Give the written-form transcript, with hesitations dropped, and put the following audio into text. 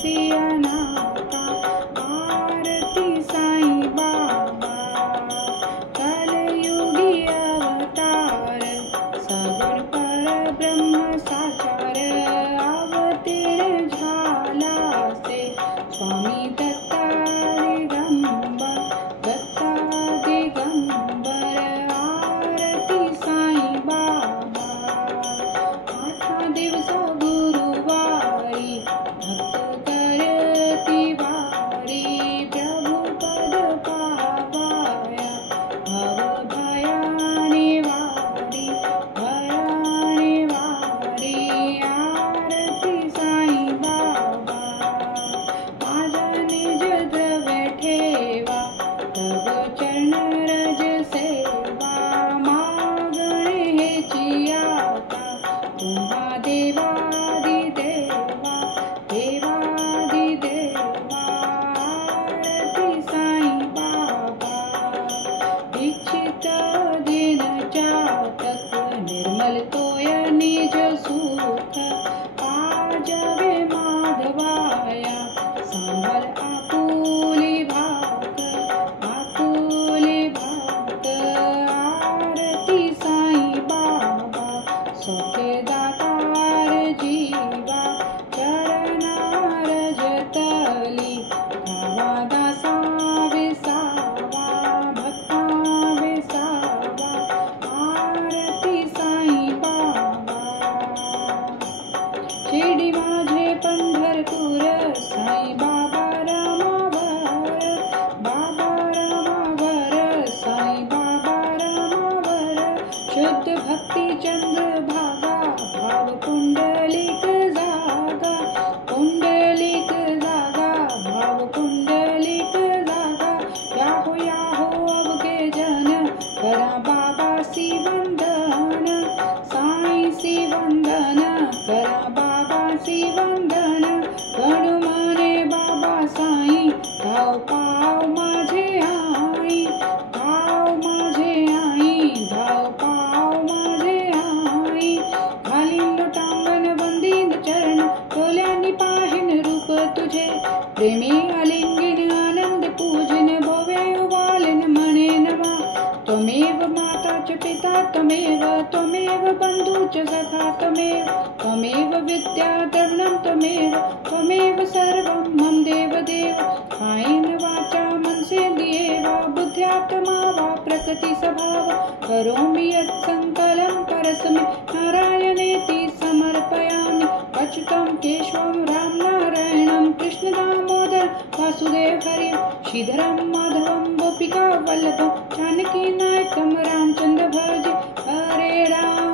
सियानाथा आरती साईं बाबा कलयुगी अवतार सगुण परब्रह्म साकार अवतीर्ण झाला से स्वामी दत्ता दिगंबर आरती साईं बाबा आठा दिवस गुरुवारी भक्त करती वारी प्रभु पद पावाया भव भयाने वारी आरती साईं बाबा माझा निज द्रव्य ठेवा तव चरण रज सेवा मागणे हेची आता तुम्हा देवादिदेवा आरती साईं बाबा दीक्षित दिन चातक निर्मल तोय निज सुख पाजवे माधवाया सांभाळ आपुली भाक आरती साईं बाबा सौख्य दातार जीवा चरणार जतली धावा दासा विसावा भक्ता विसावा आरती साईं बाबा शिर्डी माझे पंढरपूर साईं बाबा रामावर साईं बाबा रामावर शुद्ध भक्ती चंद्रभागा भाव कुंडलिक जागा भाव कुंडलिक जागा याहो अवघे जन करा बाबासी वंदन साईंसी वंदन करा बाबासी वंदन गणुमाने बाबा साईं धाव पाव माझे आई धाव पाव माझे आई घालीन लोटांगण वंदीन चरण डोल्यांनी पाहिन रूप तुझे प्रेमी आलिंगन आनंद पूजन भोवे उवालन म्हणे नवा त्वमेव माता च पिता त्वमेव बंधू च सखा त्वमेव विद्या द्रविणं त्वमेव सर्वं मम देवदेव कायेन वाचा मनसेन्द्रियेर्वा बुद्ध्यात्मा वा प्रकृति स्वभाव करोमि यत्सङ्कलं परस्मै नारायणेति समर्पयामि अच्युतं केशवं राम नारायणं कृष्ण दामोदर वासुदेव हरि श्रीधरं माधवं गोपिका वल्लभं जानकी नायकं रामचन्द्र भज हरे राम